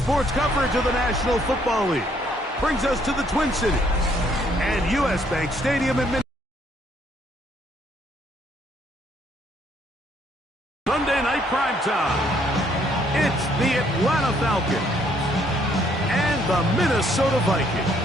sports coverage of the National Football League brings us to the Twin Cities and U.S. Bank Stadium in Minnesota. Sunday night primetime. It's the Atlanta Falcons and the Minnesota Vikings.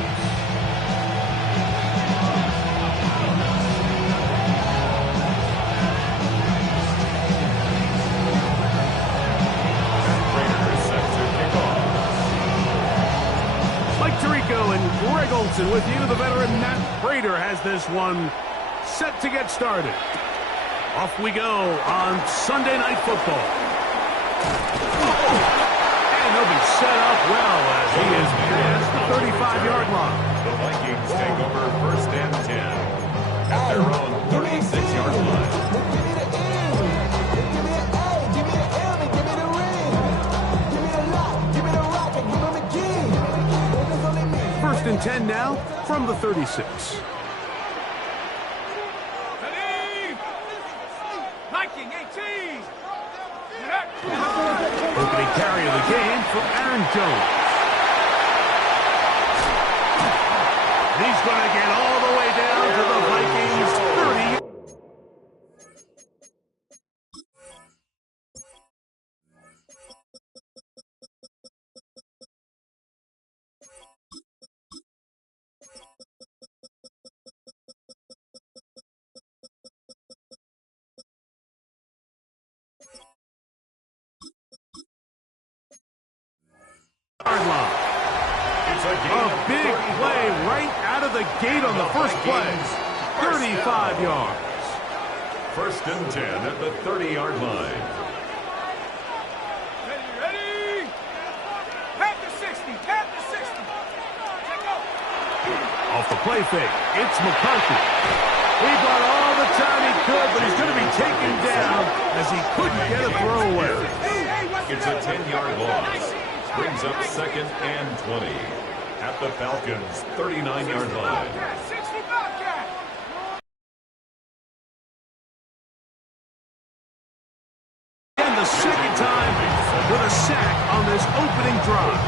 Mike Tirico and Greg Olsen with you. The veteran Matt Prater has this one set to get started. Off we go on Sunday Night Football. And he'll be set up well as he is past the 35-yard line. The Vikings take over 1st and 10 at their own 36-yard line. First and 10 now from the 36. Opening carry of the game for Aaron Jones. He's going to get all the way down to the Vikings' 30. A big play right out of the gate on the first play. 35 yards. 1st and 10 at the 30-yard line. Ready? Pat the 60. Pat the 60. Off the play fake, it's McCarthy. He bought all the time he could, but he's going to be taken down as he couldn't get a throw away. It's a 10-yard loss. Brings up 2nd and 20 at the Falcons' 39-yard line. And the second time with a sack on this opening drive.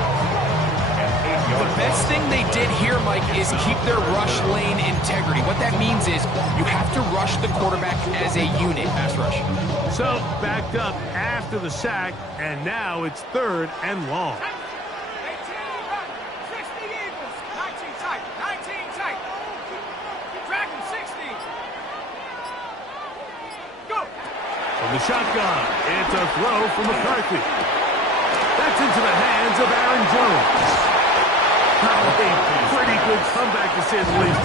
The best thing they did here, Mike, is keep their rush lane integrity. What that means is you have to rush the quarterback as a unit. Pass rush. So backed up after the sack, and now it's 3rd and long. 60 Eagles. 19 tight. 19 tight. Dragon 60. Go. From the shotgun, it's a throw from McCarthy. That's into the hands of Aaron Jones. A pretty good comeback, to say the least.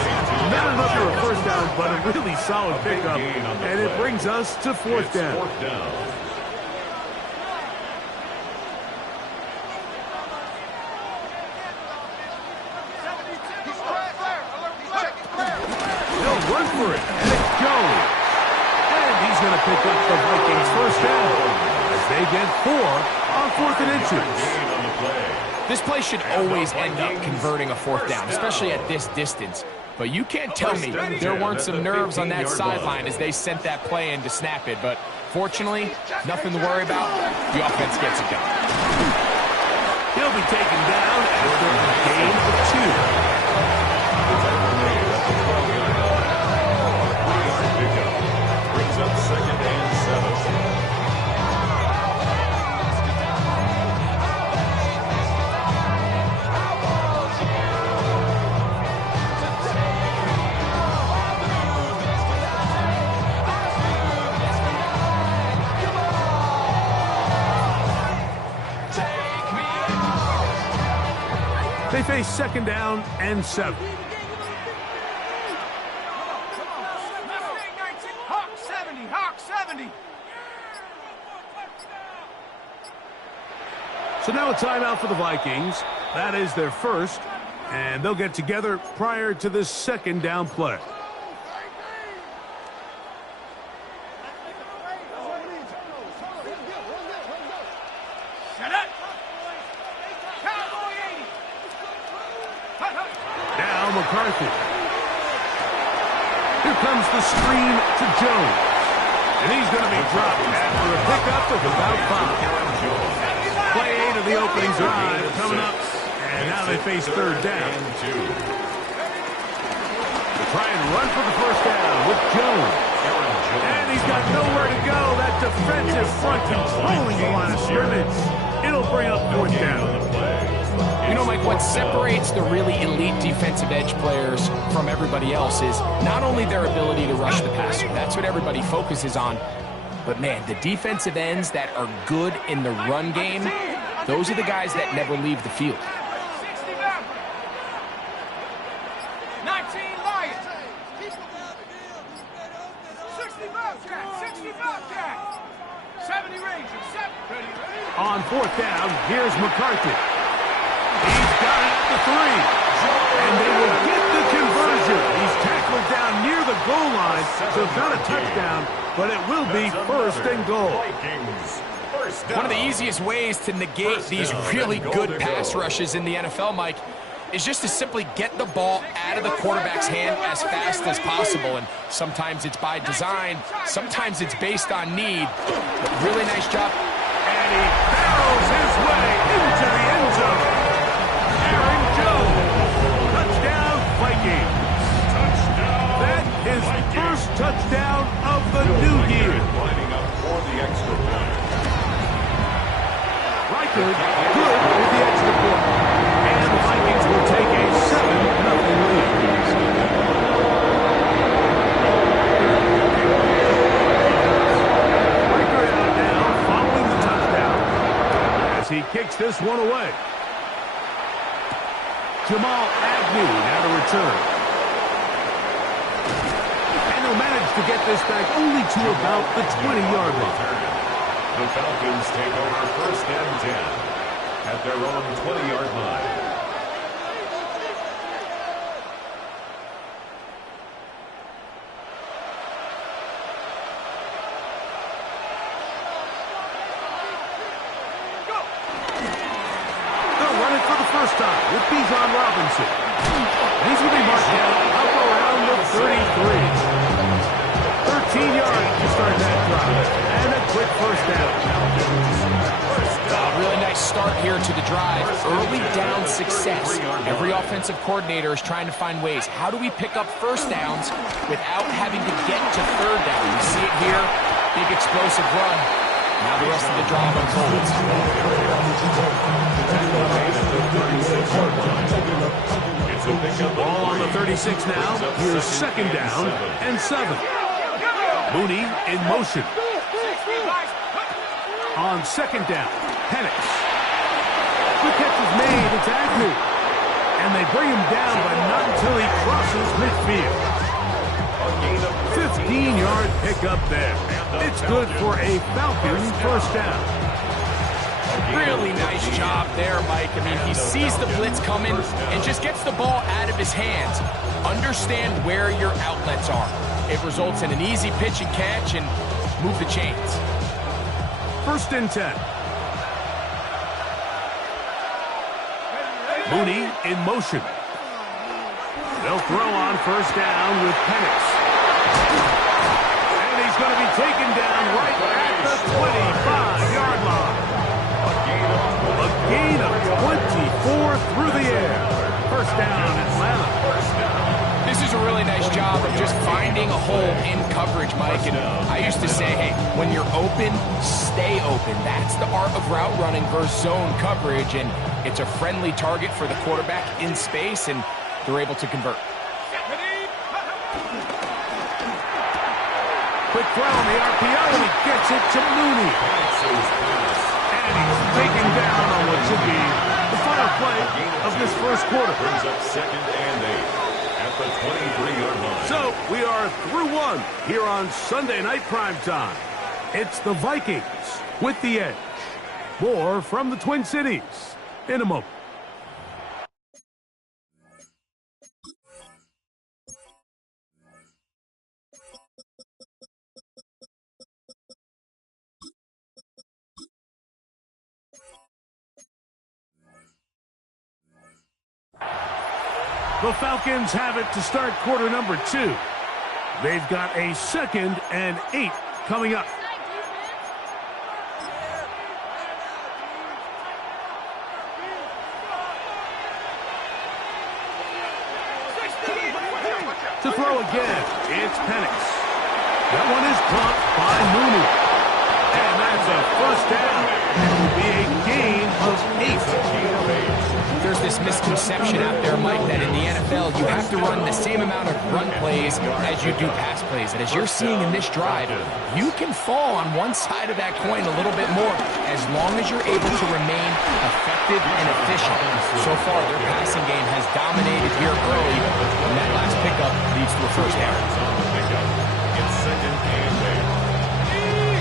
Not enough for a first down, but a really solid pickup. And it brings us to 4th down. 4th down. They'll run for it, and it's Jones. And he's going to pick up the Vikings' 1st down as they get 4 on 4th and inches. This play should always end up converting a 4th down, especially at this distance. But you can't tell me there weren't some nerves on that sideline as they sent that play in to snap it. But fortunately, nothing to worry about. The offense gets it done. He'll be taken down after a gain of 2. Brings up 2nd and 7. They face 2nd down and 7. Hawk 70. Hawk 70. So now a timeout for the Vikings. That is their first, and they'll get together prior to this 2nd down play. McCarthy. Here comes the screen to Jones. And he's going to be dropped after a pickup of about 5. Play 8 of of the opening drive coming up. And now they face third down. They try and run for the first down with Jones. And he's got nowhere to go. That defensive front controlling the line of scrimmage. It'll bring up fourth down. You know, Mike, what separates the really elite defensive edge players from everybody else is not only their ability to rush the passer. That's what everybody focuses on. But, man, the defensive ends that are good in the run game, those are the guys that never leave the field. 19 Lions. 60 Bobcat. 60 Bobcat. 70 Rangers. 70. On fourth down, here's McCarthy. He's got it at the 3. And they will get the conversion. He's tackled down near the goal line, so it's not a touchdown, but it will be first and goal. One of the easiest ways to negate these really good pass rushes in the NFL, Mike, is just to simply get the ball out of the quarterback's hand as fast as possible. And sometimes it's by design, sometimes it's based on need. But really nice job. And he barrels his way into the end zone. Aaron Jones, touchdown Vikings. That is first touchdown of the new year. Lining up for the extra point. Reichard good with the extra point. And the Vikings will take a 7-0 lead. Reichard out now following the touchdown as he kicks this one away. Jamal Agnew now to return. And they'll manage to get this back only to about the 20-yard line. The Falcons take over first and 10 at their own 20-yard line. They'll run it for the first time with Bijan Robinson. He's going to be marked down up around the 33. 13 yards to start that drive. And a quick first down. Really nice start here to the drive. Early down success. Every offensive coordinator is trying to find ways. How do we pick up first downs without having to get to third down? You see it here. Big explosive run. Now the rest of the drive unfolds. Ball on the 36 now. Here's second down and 7. Mooney in motion. On second down, Penix. The catch is made. It's Agnew. And they bring him down, but not until he crosses midfield. 15-yard pickup there. It's good for a Falcon first down. Really nice job there, Mike. I mean, he sees the blitz coming and just gets the ball out of his hands. Understand where your outlets are. It results in an easy pitch and catch and move the chains. First and 10. Mooney in motion. They'll throw on first down with Penix. And he's going to be taken down right at the 25-yard line. A gain of 24 through the air. First down, Atlanta. This is a really nice job of just finding a hole in coverage, Mike. And I used to say, hey, when you're open, stay open. That's the art of route running versus zone coverage. And it's a friendly target for the quarterback in space, and they're able to convert. Quick throw on the RPO, and he gets it to Mooney. And he's taken down on what should be the final play of this first quarter. Brings up second and 8 at the 23-yard line. So we are through one here on Sunday Night Primetime. It's the Vikings with the edge. More from the Twin Cities in a moment. The Falcons have it to start quarter number 2. They've got a 2nd and 8 coming up. To throw again, it's Penix. That one is caught by Mooney. And that's a first down. It will be a gain of 8. There's this misconception out there, Mike, that in the NFL you have to run the same amount of run plays as you do pass plays. And as you're seeing in this drive, you can fall on one side of that coin a little bit more as long as you're able to remain effective and efficient. So far, their passing game has dominated here early, and that last pickup leads to a first down. It's second and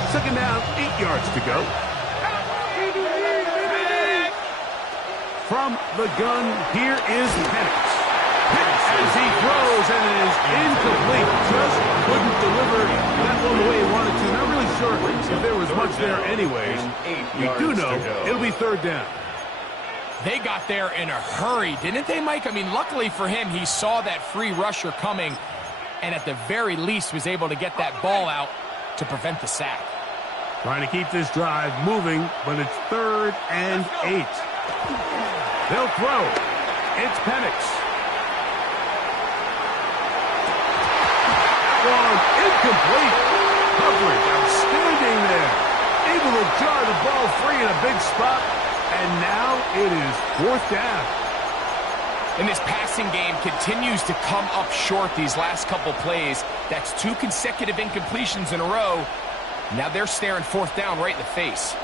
8. Second down, 8 yards to go. From the gun, here is Penix. As he throws, and it is incomplete. Just couldn't deliver that one the way he wanted to. Not really sure if there was much there anyways. We do know it'll be third down. They got there in a hurry, didn't they, Mike? I mean, luckily for him, he saw that free rusher coming, and at the very least was able to get that ball out to prevent the sack. Trying to keep this drive moving, but it's third and 8. They'll throw. It's Penix. One incomplete. Coverage outstanding there. Able to jar the ball free in a big spot. And now it is fourth down. And this passing game continues to come up short these last couple plays. That's 2 consecutive incompletions in a row. Now they're staring fourth down right in the face.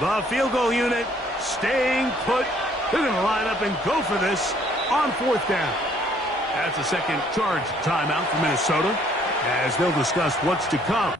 The field goal unit staying put. They're going to line up and go for this on fourth down. That's a second charge timeout for Minnesota as they'll discuss what's to come.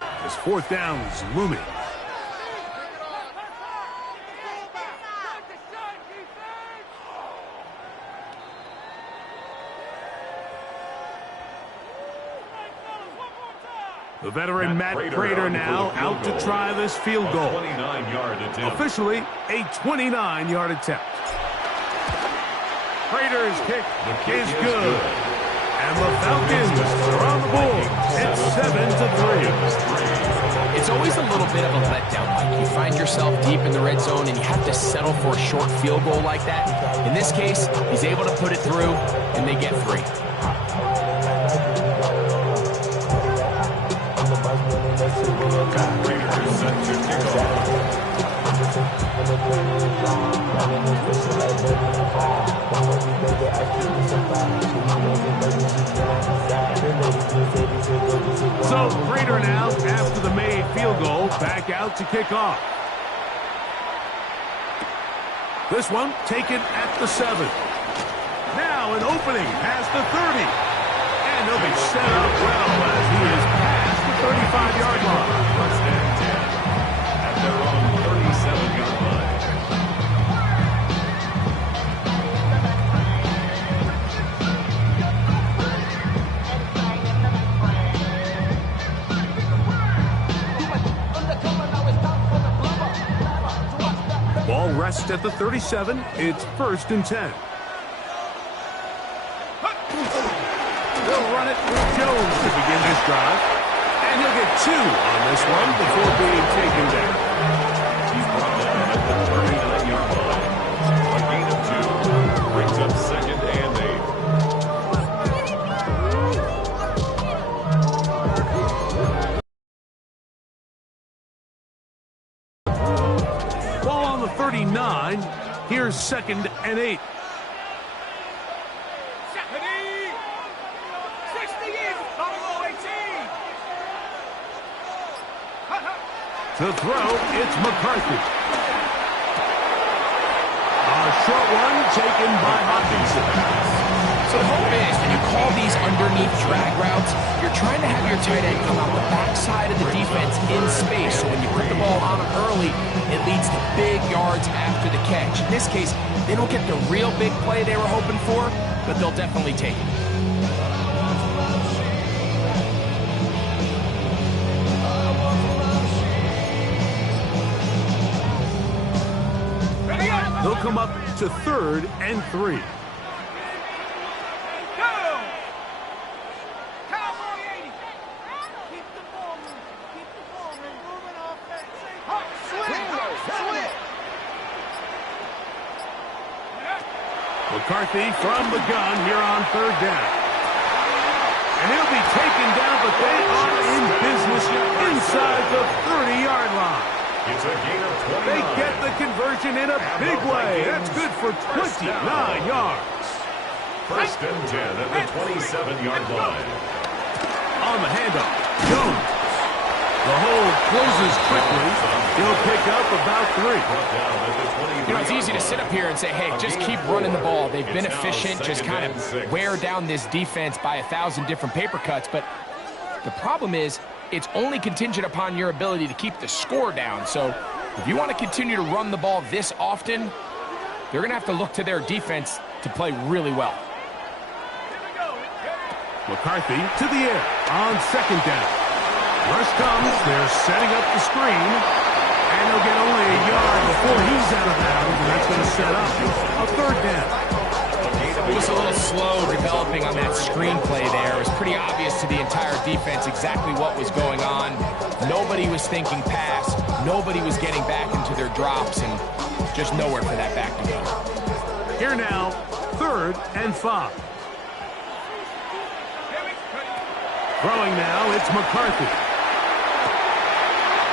This fourth down is looming. The veteran Matt Prater now out to try this field goal. 29-yard attempt. Officially, a 29-yard attempt. Prater's kick is good. And the Falcons are on the board. It's 7-3. It's always a little bit of a letdown, Mike. You find yourself deep in the red zone and you have to settle for a short field goal like that. In this case, he's able to put it through, and they get 3. So Prater now, after the made field goal, back out to kick off. This one taken at the 7. Now an opening past the 30. And he'll be set up well as he is past the 35-yard line. First and 10 at their own 37-yard line. Ball rests at the 37. It's 1st and 10. They'll run it with Jones to begin this drive. And he'll get 2 on this one before being taken down. He's brought down at the 39-yard line. A gain of 2 brings up 2nd and 8. Ball on the 39. Here's 2nd and 8. To throw, it's McCarthy. A short one taken by Hopkinson. So the hope is, when you call these underneath drag routes, you're trying to have your tight end come out the backside of the defense in space. So when you put the ball on him early, it leads to big yards after the catch. In this case, they don't get the real big play they were hoping for, but they'll definitely take it. They'll come up to 3rd and 3. McCarthy from the gun here on 3rd down. And he'll be taken down, but they are in business inside the 30-yard line. It's a gain of 29. They get the conversion in a big way. That's good for 29 yards. 1st and 10 at the 27-yard line. On the handoff, Jones. The hold closes quickly. He'll pick up about 3. You know, it's easy to sit up here and say, hey, just keep running the ball. They've been efficient, just kind of wear down this defense by 1,000 different paper cuts. But the problem is, it's only contingent upon your ability to keep the score down. So if you want to continue to run the ball this often, they're going to have to look to their defense to play really well. McCarthy to the air on 2nd down. Rush comes. They're setting up the screen. And he'll get only a yard before he's out of bounds. And that's going to set up a 3rd down. It was a little slow developing on that screenplay there. It was pretty obvious to the entire defense exactly what was going on. Nobody was thinking pass. Nobody was getting back into their drops, and just nowhere for that back to go. Here now, 3rd and 5. Throwing now, it's McCarthy.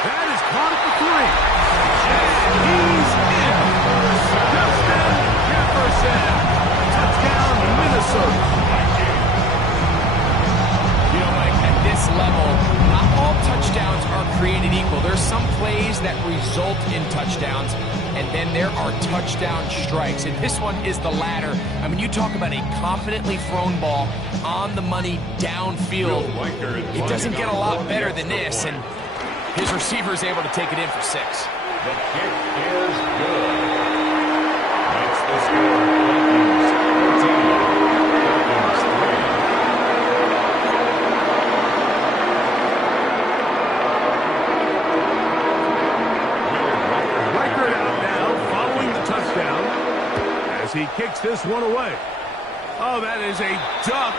That is caught at the 3. And he's in. Justin Jefferson. Touchdown, Minnesota. You know, Mike, at this level, not all touchdowns are created equal. There's some plays that result in touchdowns. and then there are touchdown strikes. And this one is the latter. I mean, you talk about a confidently thrown ball on the money downfield. It doesn't get a lot better than this, and his receiver is able to take it in for 6. The kick is good. Makes the score Vikings 14, Falcons 3. Reichard out now, following the touchdown, as he kicks this one away. Oh, that is a duck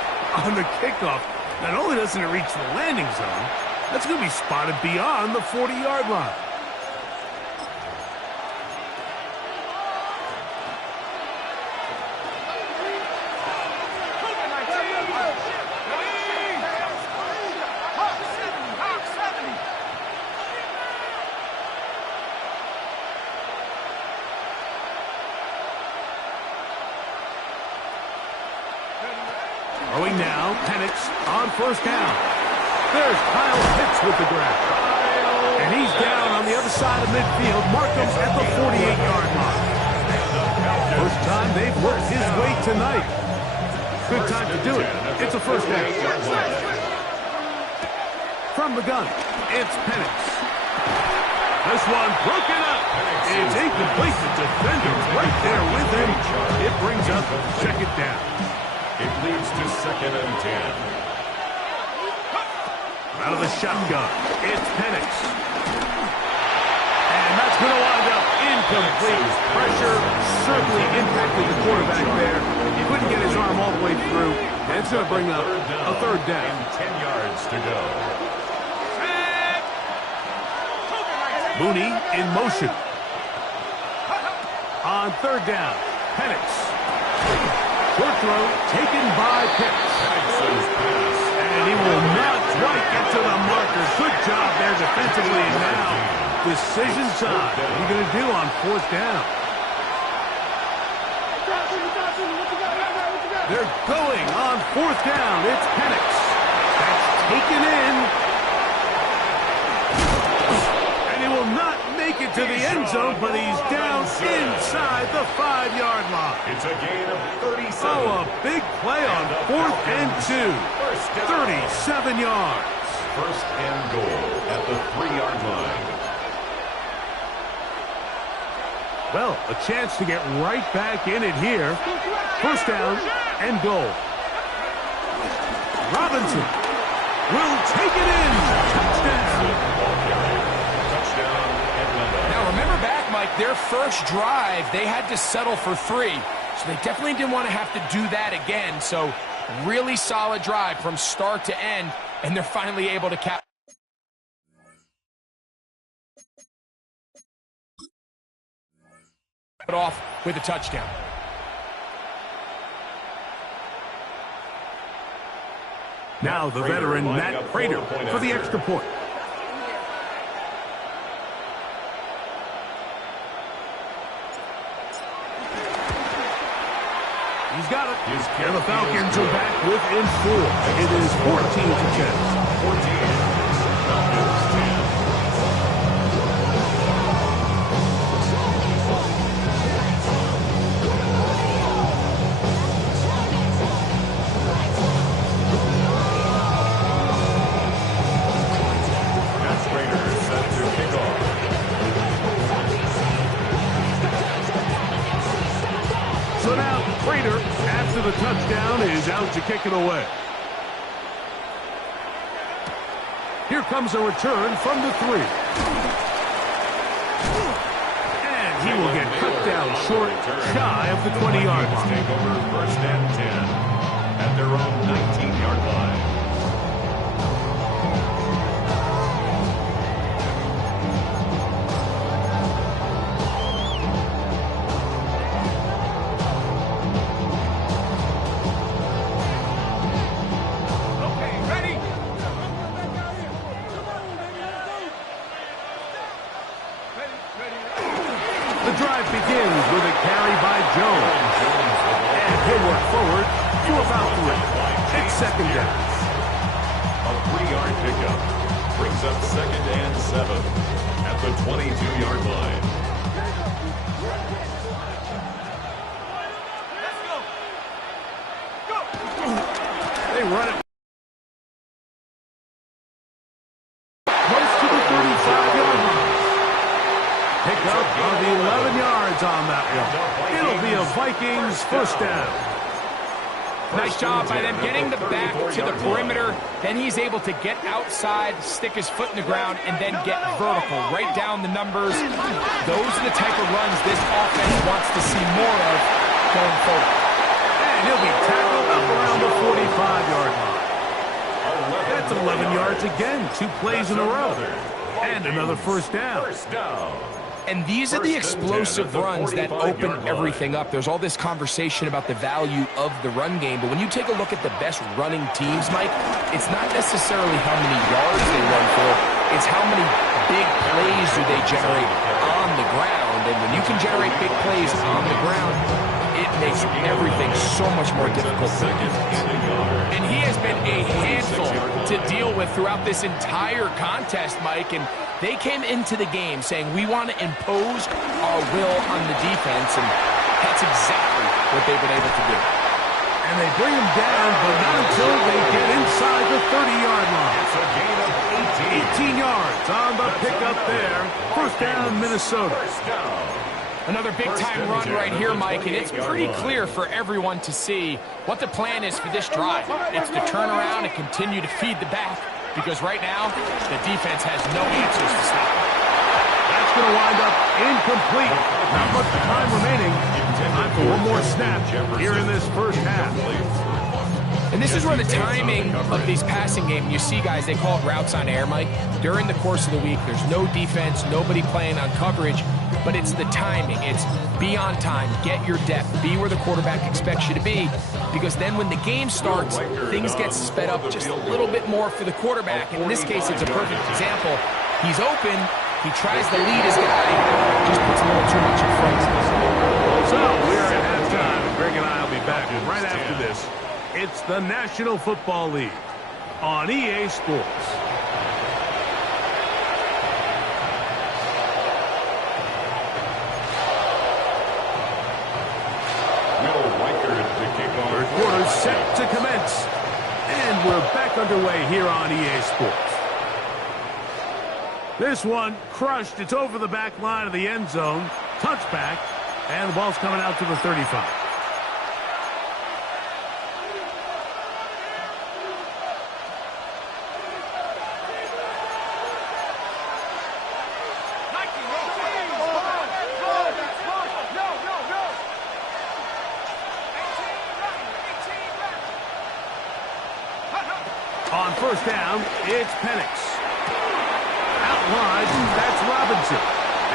on the kickoff. Not only doesn't it reach the landing zone, that's going to be spotted beyond the 40-yard line. Throwing now, Penix on first down. There's Kyle Pitts with the grab. And he's down on the other side of midfield. Markham's at the 48-yard line. First time they've worked his way tonight. Good time to do it. It's a first down. From the gun, it's Penix. This one broken up. It's incomplete. The defender right there with him. It brings up second down. It leads to 2nd and 10. Out of the shotgun, it's Penix. And that's going to wind up incomplete. Pressure certainly impacted the quarterback there. He couldn't get his arm all the way through. And it's going to bring up a third down. And 10 yards to go. Mooney in motion. On third down, Penix. Short throw taken by Pitts. And he will not quite get to the marker. Good job there defensively. And now, decision time. What are you going to do on fourth down? They're going on fourth down. It's Penix. That's taken in. And he will not make it to the end zone, but he's down inside the 5-yard line. It's a gain of 37. Oh, a big play on fourth and 2. 37 yards. First and goal at the 3-yard line. Well, a chance to get right back in it here. First down and goal. Robinson will take it in. Touchdown. Now, remember back, Mike, their first drive, they had to settle for 3. So they definitely didn't want to have to do that again. So really solid drive from start to end, and they're finally able to cap it off with a touchdown. Now the veteran Matt Prater for the extra point. He's got it. And the Falcons are back within 4. It is 14-10. 14. Falcons 10. That's Raiders set to kick off. So now Prater, after the touchdown, is out to kick it away. Here comes a return from the 3. And he will get cut down short, shy of the 20-yard line. Take over first and 10 at their own 19-yard line. The drive begins with a carry by Jones. And he'll work forward to about 3. It's second down. A 3-yard pickup brings up 2nd and 7 at the 22-yard line. They run it close to the 35-yard line. Pick up of the 11 yards on that one. It'll be a Vikings first down. Nice job by them getting the back to the perimeter. Then he's able to get outside, stick his foot in the ground, and then get vertical. Right down the numbers. Those are the type of runs this offense wants to see more of going forward. And he'll be tackled up around the 45-yard line. That's 11 yards again. 2 plays in a row. And another first down. And these are the explosive runs that open everything up. There's all this conversation about the value of the run game, but when you take a look at the best running teams, Mike, it's not necessarily how many yards they run for, it's how many big plays do they generate on the ground. And when you can generate big plays on the ground, it makes everything so much more difficult for the defense. And he has been a handful to deal with throughout this entire contest, Mike, and they came into the game saying, we want to impose our will on the defense, and that's exactly what they've been able to do. And they bring him down, but not until they get inside the 30-yard line. It's a gain of 18 yards on the pickup there. First down, Minnesota. First down. Another big-time run right here, Mike, and it's pretty clear for everyone to see what the plan is for this drive. It's to turn around and continue to feed the back, because right now, the defense has no answers to stop it. That's going to wind up incomplete. Not much time remaining. Time for one more snap here in this first half. And this is where the timing of these passing game, you see guys, they call it routes on air, Mike. During the course of the week, there's no defense, nobody playing on coverage, but it's the timing. It's be on time, get your depth, be where the quarterback expects you to be, because then when the game starts, things get sped up just a little bit more for the quarterback. And in this case, it's a perfect example. He's open, he tries to lead his guy, just puts a little too much in front. So we're at halftime. Greg and I will be back right after this. It's the National Football League on EA Sports. Third quarter set to commence. And we're back underway here on EA Sports. This one crushed. It's over the back line of the end zone. Touchback. And the ball's coming out to the 35. On first down, it's Penix. Out wide, that's Robinson.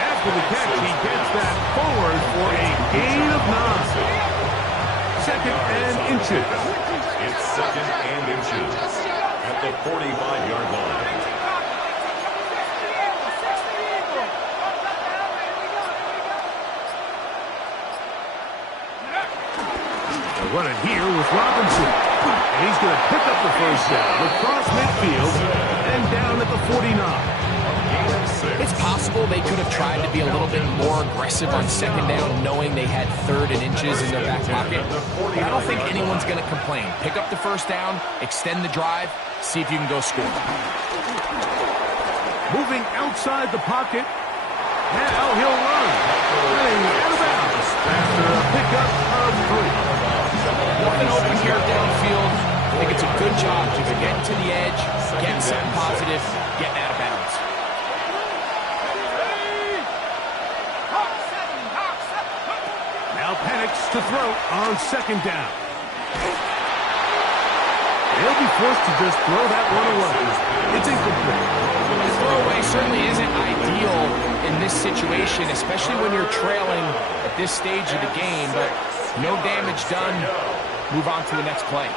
After the catch, he gets that forward for a gain of 9. Second and inches. It's second and inches at the 45-yard line. They're running here with Robinson. And he's going to pick up the first down across midfield and down at the 49. It's possible they could have tried to be a little bit more aggressive on second down, knowing they had third and inches in their back pocket. But I don't think anyone's going to complain. Pick up the first down, extend the drive, see if you can go score. Moving outside the pocket. Now he'll run. Running out of bounds after a pickup of 3. Nothing open here downfield. I think it's a good job just getting to the edge, getting something positive, getting out of bounds. Now Penix to throw on second down. He'll be forced to just throw that one away. It's incomplete. The throwaway certainly isn't ideal in this situation, especially when you're trailing at this stage of the game, but no damage done. Move on to the next play.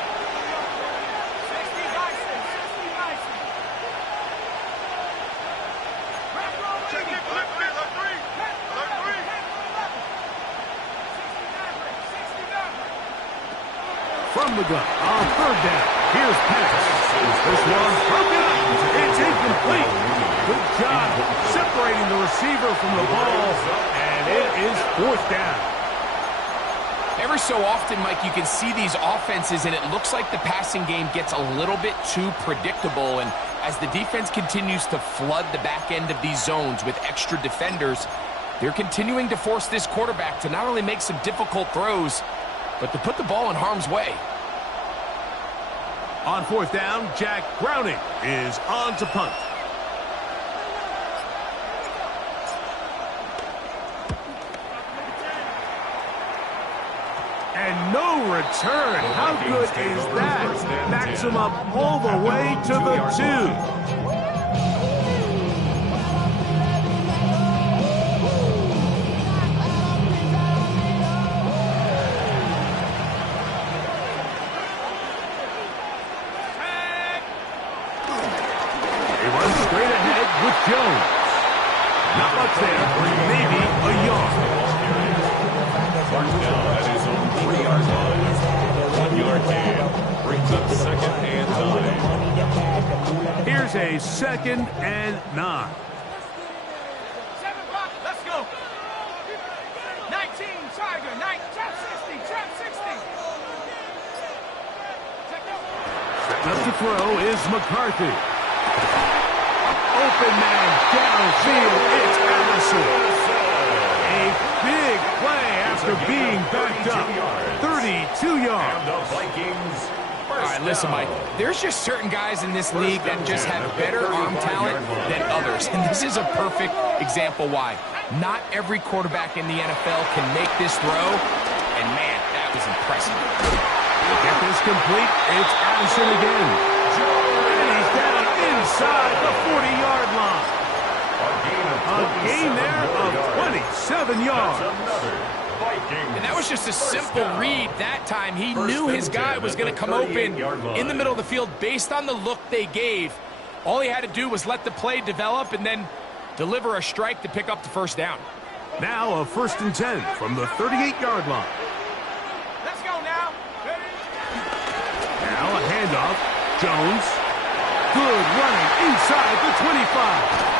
From the gun on third down. Here's Penix. This one broken up. It's incomplete. complete. Good job separating the receiver from the ball, and it is fourth down. Every so often, Mike, you can see these offenses, and it looks like the passing game gets a little bit too predictable. And as the defense continues to flood the back end of these zones with extra defenders, they're continuing to force this quarterback to not only make some difficult throws, but to put the ball in harm's way. On fourth down, Jack Browning is on to punt. And no return. How good is that? Backs him up all the way to the 2. He runs straight ahead with Jones. Not much there, maybe a yard. Mark down at his own 3-yard line. 1-yard gain brings up second and 9. Here's a second and 9. 7 block, let's go. 19, Tiger, 9, trap 60, trap 60. Setting up to throw is McCarthy. Open man downfield, it's Allison. A big play after being backed up. 32 yards. And the Vikings. All right, listen, Mike, there's just certain guys in this league that just have better arm talent than others. And this is a perfect example why. Not every quarterback in the NFL can make this throw. And, man, that was impressive. Get this complete. It's Addison again. And he's down inside the 40-yard line. A gain there of 27 yards. And that was just a simple read that time. He knew his guy was going to come open in the middle of the field based on the look they gave. All he had to do was let the play develop and then deliver a strike to pick up the first down. Now a 1st and 10 from the 38-yard line. Let's go now. Now a handoff. Jones. Good running inside the 25.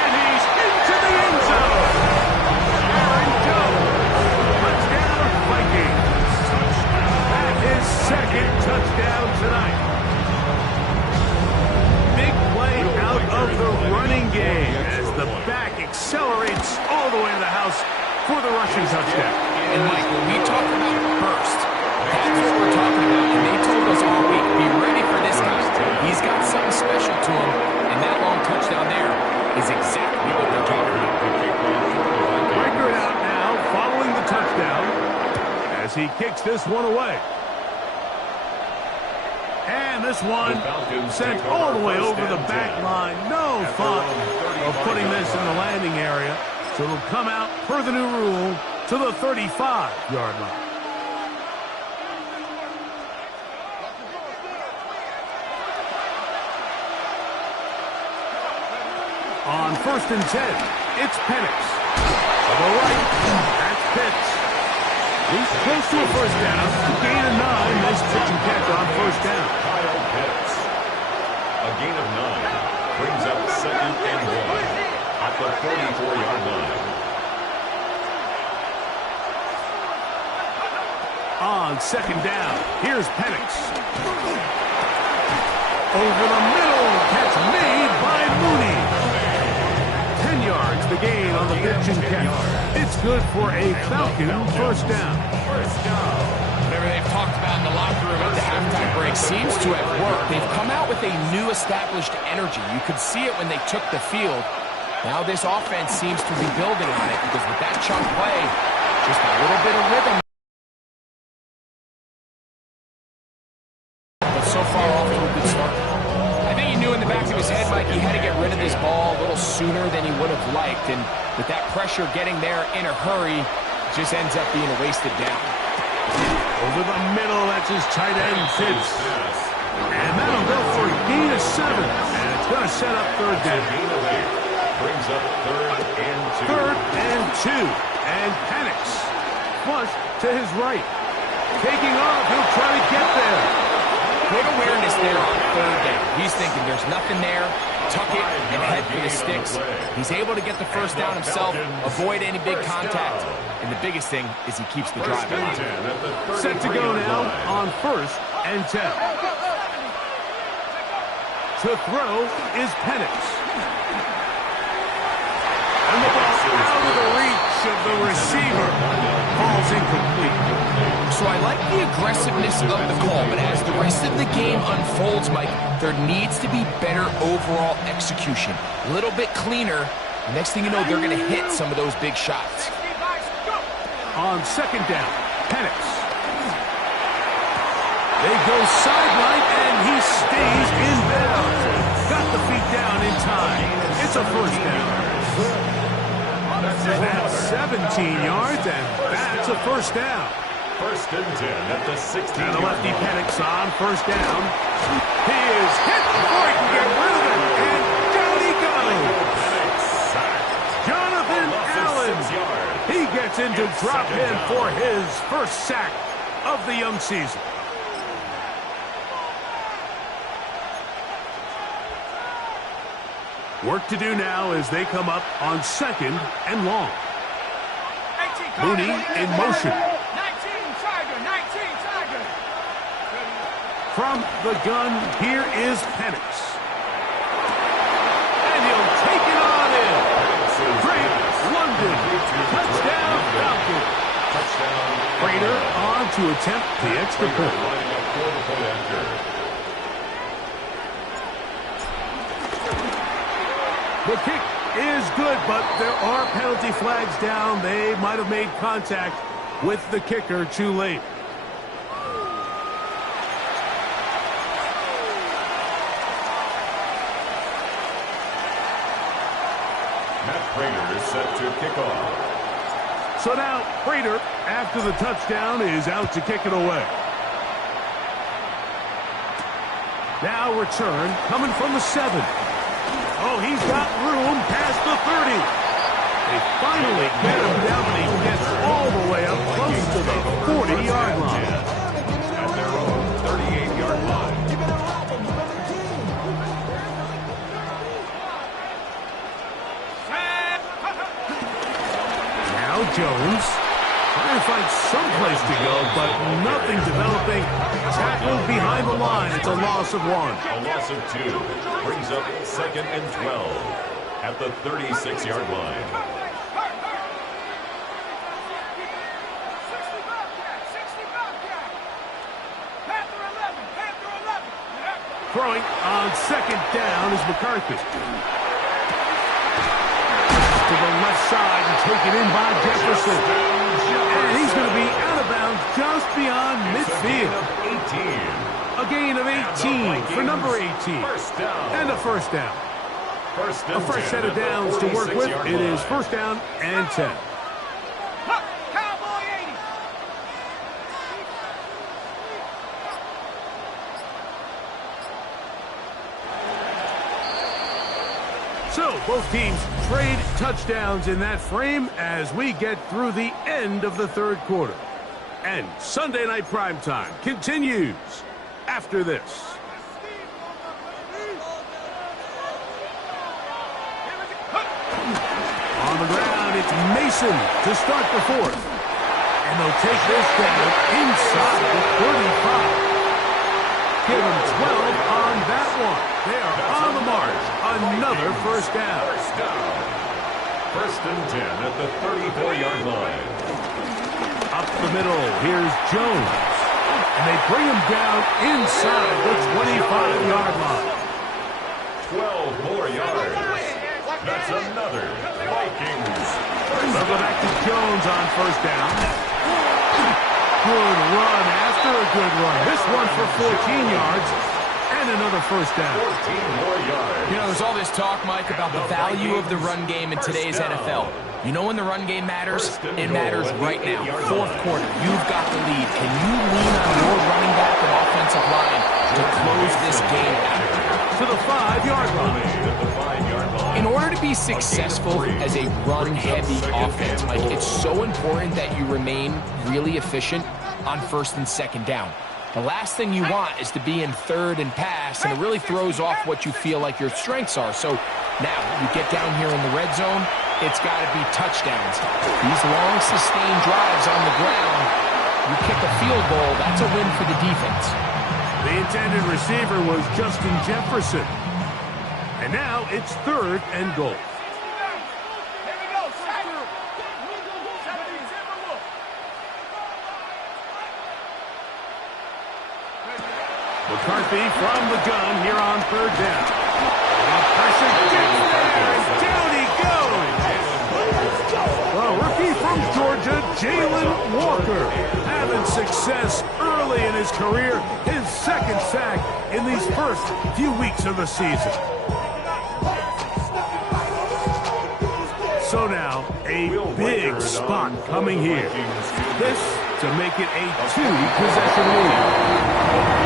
And he's into the end zone. Aaron Jones. Touchdown, Vikings. That is second touchdown tonight. Big play out of the running game as the back accelerates all the way to the house for the rushing touchdown. And, Mike, when we talk about burst, that's what we're talking about. And they told us all week, be ready for this guy. He's got something special to him, and that long touchdown there is exactly what they're talking about. Record out now following the touchdown as he kicks this one away. And this one sent all the way over the back line. No thought of putting this in the landing area. So it'll come out per the new rule to the 35-yard line. On 1st and 10, it's Penix. To the right, that's Pitts. He's close to a first down. Gain of 9. Nice pitch and catch on first down. Kyle Pitts. A gain of 9 brings up second and 1 at the 44-yard line. On 2nd down, here's Penix. Over the middle, catch made by Mooney. 10 yards, the gain on the pitch and catch. It's good for a Falcon first down. Whatever they've talked about in the locker room at the halftime break seems to have worked. They've come out with a new established energy. You could see it when they took the field. Now this offense seems to be building on it because with that chunk play, just a little bit of rhythm. But so far off to a good start. I think he knew in the back of his head, Mike, he had to get rid of this ball a little sooner than he would have liked. And with that pressure getting there in a hurry, it just ends up being a wasted down. Over the middle, that's his tight end, Pitts. And that'll go for a gain of 7. And it's going to set up third down. Brings up third and 2. Third and 2. And Penix flush to his right. Taking off, he'll try to get there. Good awareness there on third down. He He's thinking there's nothing there, tuck it, and head for the sticks. He's able to get the first down himself, avoid any big contact, and the biggest thing is he keeps the drive alive. Set to go now on 1st and 10. To throw is Penix. And the ball out of the reach of the receiver. Ball's incomplete. So I like the aggressiveness of the call, but as the rest of the game unfolds, Mike, there needs to be better overall execution. A little bit cleaner. Next thing you know, they're going to hit some of those big shots. On 2nd down, Penix. They go sideline, and he stays in bounds. Got the feet down in time. It's a 1st down. That's 17 yards, and that's a 1st down. 1st and 10 at the 16. And the lefty Penix on 1st down. He is hit before he can get rid of it, and down he goes. Jonathan Allen. He gets into drop in for his 1st sack of the young season. Work to do now as they come up on 2nd and long. Mooney in motion. 19 Tiger. From the gun, here is Penix. And he'll take it on in. Drake London. Touchdown Falcons. Prater on to attempt the extra point. The kick is good, but there are penalty flags down. They might have made contact with the kicker too late. Matt Prater is set to kick off. So now Prater, after the touchdown, is out to kick it away. Now return coming from the 7. Oh, he's got room past the 30. They finally get him down, but he gets all the way up close to the 40-yard line. At their own 38-yard line. Now Jones trying to find some place to go, but nothing developing. Tackled behind the line. It's a loss of 1. A loss of 2 brings up 2nd and 12 at the 36-yard line. Throwing on 2nd down is McCarthy. To the left side and taken in by Jefferson. And he's going to be out of bounds just beyond midfield. A gain of 18 for number 18. And a 1st down. A fresh set of downs to work with. It is 1st down and 10. Cowboy 80. So both teams trade touchdowns in that frame as we get through the end of the 3rd quarter. And Sunday Night Primetime continues after this. On the ground, it's Mason to start the 4th. And they'll take this down inside the 35. Give them 12 on that one. They are on the march. Another 1st down. 1st and 10 at the 34-yard line. Up the middle, here's Jones. And they bring him down inside the 25-yard line. 12 more yards. That's another Vikings. They'll go back to Jones on 1st down. Good run after a good run. This one for 14 yards and another 1st down. 14 more yards. You know, there's all this talk, Mike, about the value of the run game in today's NFL. You know when the run game matters? It matters right now. 4th quarter, you've got the lead. Can you lean on your running back and offensive line to close this game out? To the 5-yard line. In order to be successful as a run-heavy offense, Mike, it's so important that you remain really efficient on 1st and 2nd down. The last thing you want is to be in third and pass, and it really throws off what you feel like your strengths are. So now you get down here in the red zone, it's got to be touchdowns. These long, sustained drives on the ground, you kick a field goal, that's a win for the defense. The intended receiver was Justin Jefferson. And now it's 3rd and goal. McCarthy from the gun here on 3rd down. Pressure gets there, and down he goes. The rookie from Georgia, Jalen Walker, having success early in his career, his 2nd sack in these first few weeks of the season. So now, a big spot coming here. This to make it a 2-possession lead.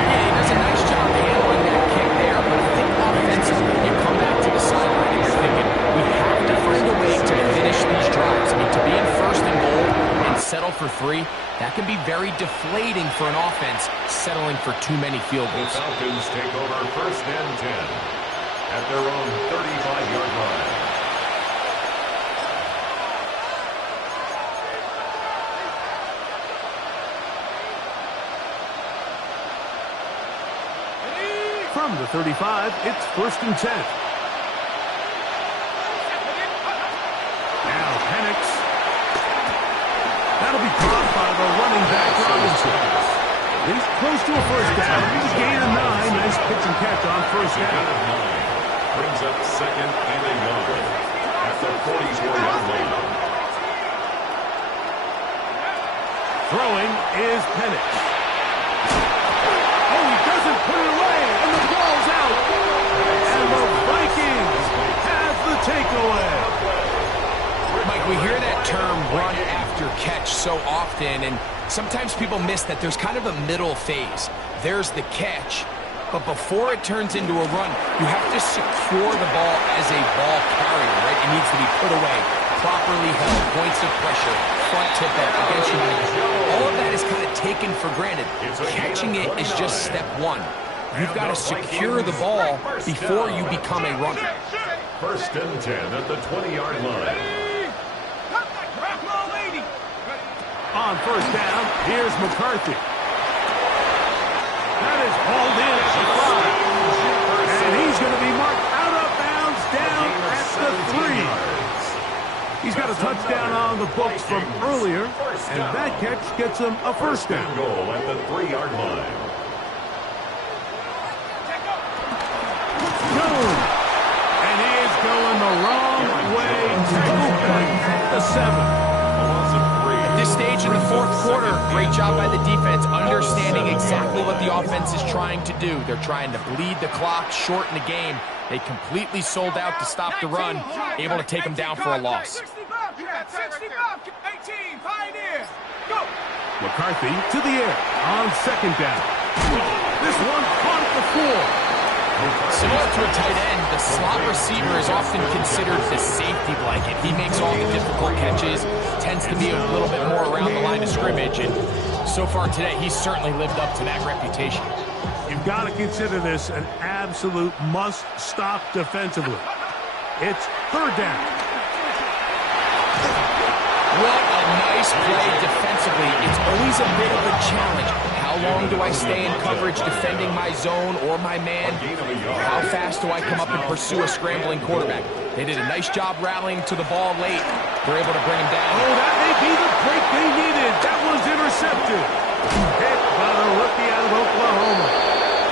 Yeah, he does a nice job handling that kick there, but I think offensively, you come back to the sideline and you're thinking, we have to find a way to finish these drives. I mean, to be in 1st and goal and settle for 3, that can be very deflating for an offense settling for too many field goals. The Falcons take over 1st and 10 at their own 35-yard line. From the 35, it's 1st and 10. Now Penix. That'll be caught by the running back Robinson. He's close to a 1st down. He's a gain of 9. Nice pitch and catch on 1st down. Brings up 2nd and a yard at the 44-yard line. Throwing is Penix. Oh, he doesn't put it away, and the ball's out. And the Vikings have the takeaway. Mike, we hear that term run after catch so often, and sometimes people miss that there's kind of a middle phase. There's the catch, but before it turns into a run, you have to secure the ball as a ball carrier, right? It needs to be put away, properly held, points of pressure, front tip up against your knees. All of that is kind of taken for granted. Catching it is just step 1. You've got to secure the ball before you become a runner. 1st and 10 at the 20-yard line. On 1st down, here's McCarthy. That is hauled in at the 5. And he's going to be marked out of bounds down at the 3. He's got a touchdown on the books from earlier, and that catch gets him a 1st down. Goal at the 3-yard line. Boom! And he is going the wrong way. Tackled back at the 7. At this stage in the 4th quarter, great job by the defense, understanding exactly what the offense is trying to do. They're trying to bleed the clock, shorten the game. They completely sold out to stop the run, able to take them down for a loss. 18, Pioneer, go! McCarthy to the air on 2nd down. This one caught at the 4. Similar to a tight end, the slot receiver is often considered the safety blanket. He makes all the difficult catches, tends to be a little bit more around the line of scrimmage, and so far today, he's certainly lived up to that reputation. You've got to consider this an absolute must-stop defensively. It's 3rd down. What a nice play defensively. It's always a bit of a challenge. How long do I stay in coverage defending my zone or my man? How fast do I come up and pursue a scrambling quarterback? They did a nice job rallying to the ball late. They're able to bring him down. Oh, that may be the break they needed. That was intercepted. Hit by the rookie out of Oklahoma.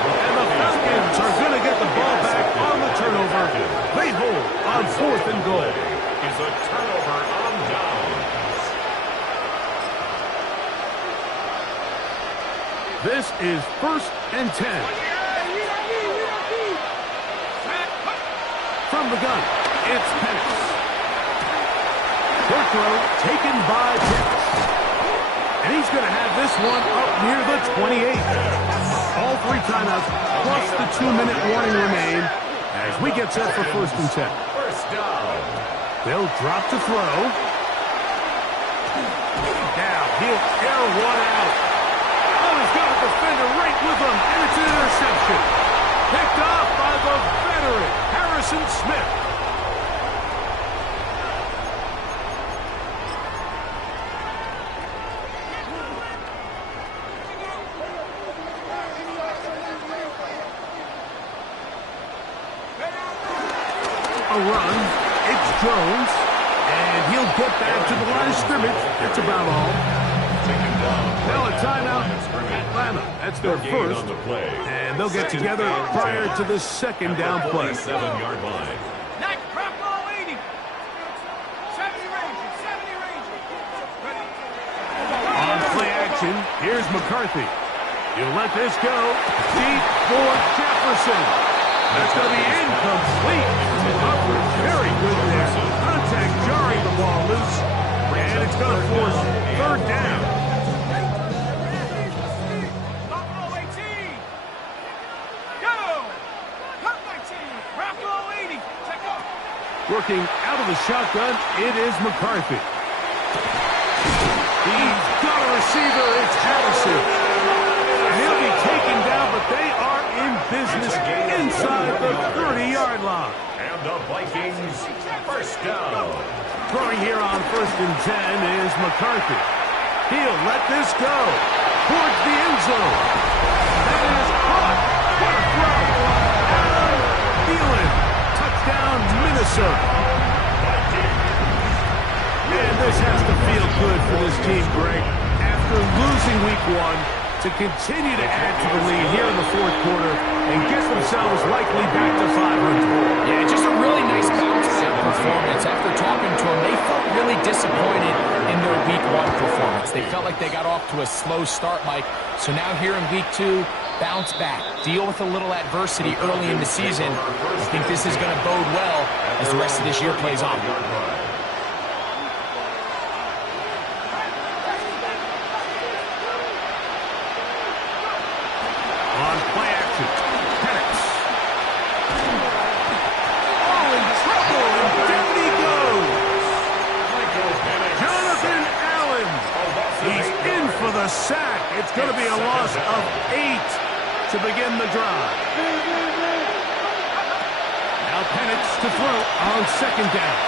And the Falcons are going to get the ball back on the turnover. They hold on 4th and goal. Is a turnover on downs. This is 1st and 10. From the gun, it's Penix. Short throw taken by Penix. And he's going to have this one up near the 28. All 3 timeouts plus the 2-minute warning remain as we get set for 1st and 10. 1st down. They'll drop to throw. Now he'll air one out. Oh, he's got got a defender right with him, and it's an interception. Picked off by the veteran, Harrison Smith. A run. It's Jones. And he'll get back to the line of scrimmage. That's about all. Now a timeout. Atlanta. That's their first. And they'll get together prior to the second down play. 7-yard line. Nick, drop ball 80. 70 range. 70 range. Ready. On play action, here's McCarthy. He'll let this go. Deep for Jefferson. That's going to be incomplete. Very good there. Contact jarring the ball loose. And it's going to force third down. Buffalo 18. Go. Hot 19. Buffalo 80. Check off. Working out of the shotgun, it is McCarthy. He's got a receiver. It's Harrison. And he'll be taken down, but they are in business inside the 30-yard line. And the Vikings first down. Throwing here on 1st and 10 is McCarthy. He'll let this go towards the end zone. That is caught. What a throw. Adam Thielen. Touchdown, Minnesota. And this has to feel good for this team, Greg. After losing week 1, to continue to add to the lead here in the fourth quarter and get themselves likely back to 500. Yeah, just a really nice bounce-back performance. After talking to them, they felt really disappointed in their week 1 performance. They felt like they got off to a slow start, Mike. So now here in week 2, bounce back, deal with a little adversity early in the season. I think this is going to bode well as the rest of this year plays on. On play action, Penix. Oh, in trouble, and down he goes. Jonathan Allen. He's in for the sack. It's going to be a loss of 8 to begin the drive. Now Penix to throw on 2nd down.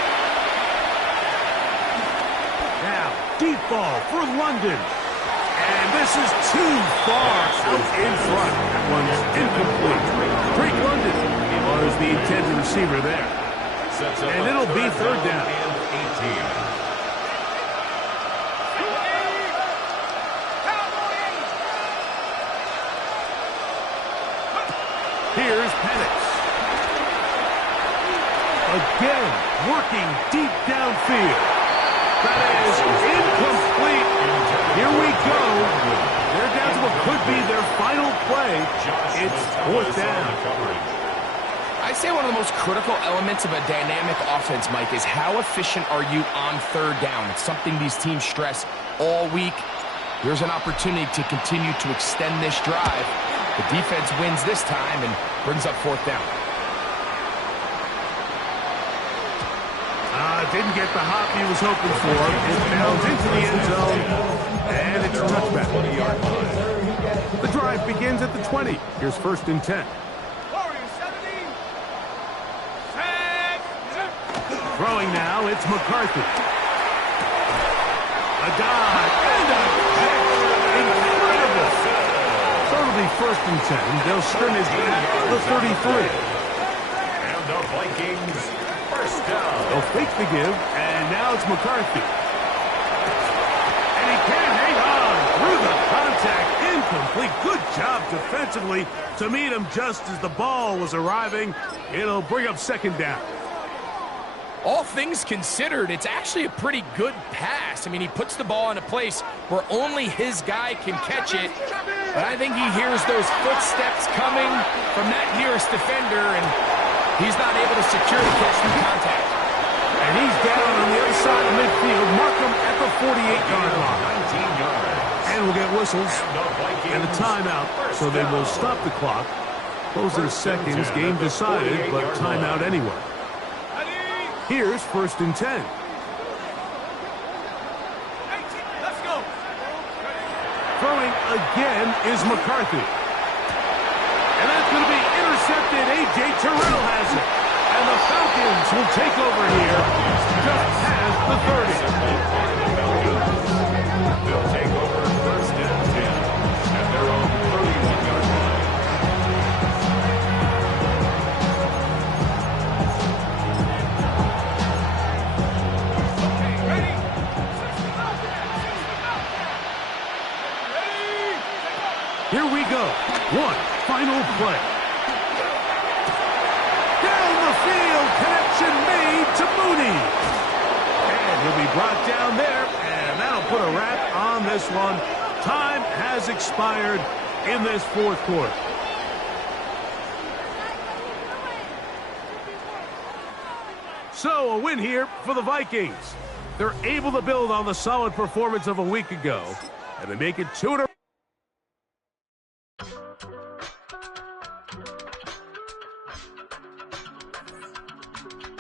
Now, deep ball for London. And this is too far out in front. That one's incomplete. Drake London was the intended receiver there. And it'll be 3rd down. Here's Penix. Again, working deep downfield. That is incomplete. Here we go. They're down to what could be their final play. It's 4th down. I'd say one of the most critical elements of a dynamic offense, Mike, is how efficient are you on 3rd down. It's something these teams stress all week. Here's an opportunity to continue to extend this drive. The defense wins this time and brings up 4th down. Didn't get the hop he was hoping for. It bounds into the end zone, and it's a touchback. The drive begins at the 20. Here's 1st and 10. Throwing now, it's McCarthy. A dive and a catch. Incredible. So it'll be 1st and 10. They'll scrimmage at the 33. And the Vikings first down. They'll fake the give, and now it's McCarthy. And he can't hang on through the contact. Incomplete. Good job defensively to meet him just as the ball was arriving. It'll bring up 2nd down. All things considered, it's actually a pretty good pass. I mean, he puts the ball in a place where only his guy can catch it. But I think he hears those footsteps coming from that nearest defender, and he's not able to secure the catch through contact. And he's down on the other side of midfield. Mark him at the 48-yard line. 19 yards. And we'll get whistles and a timeout, so they will stop the clock. Closing seconds, game decided, but timeout anyway. Here's 1st and 10. Let's go. Throwing again is McCarthy. And that's going to be intercepted. A.J. Terrell has it. And the Falcons will take over here just past the 30. They'll take over first and 10 at their own 31-yard line. Here we go. One final play. Down the field, connection made to Mooney. And he'll be brought down there, and that'll put a wrap on this one. Time has expired in this fourth quarter. So a win here for the Vikings. They're able to build on the solid performance of a week ago, and they make it 2-0.